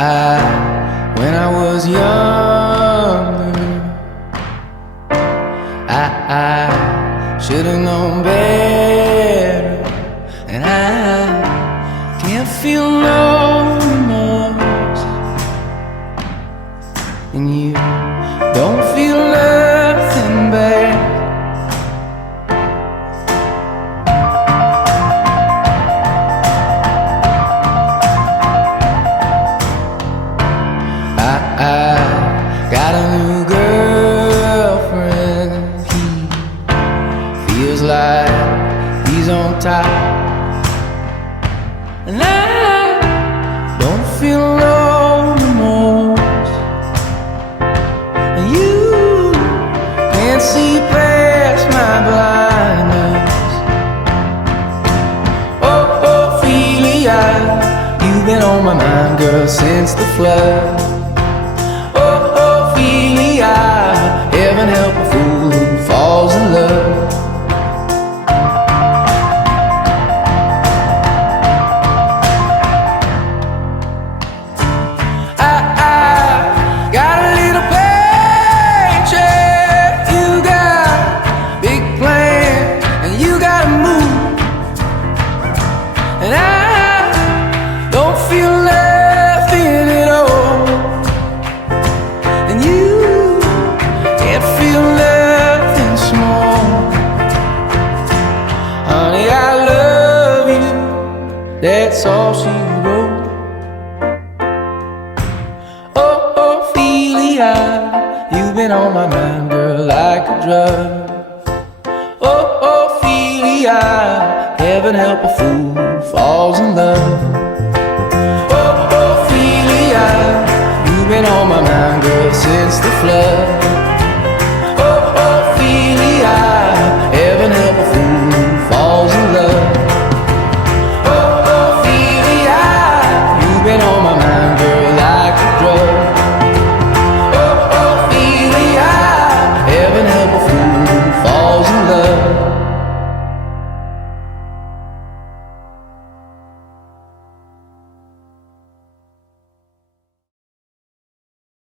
When I was younger, I should have known better, and I can't feel no remorse, and you don't feel nothing bad. I got a new girlfriend. He feels like he's on top, and I don't feel no remorse. And you can't see past my blindness. Oh, Ophelia, you've been on my mind, girl, since the flood. Heaven help a fool who falls in love. I got a little paycheck, you got big plans, and you gotta move, and I don't feel nothing at all, and you feel nothing small. Honey, I love you, that's all she wrote. Oh, Ophelia, you've been on my mind, girl, like a drug. Oh, Ophelia, heaven help a fool who falls in love. Oh, Ophelia, you've been on my mind, girl, since the flood.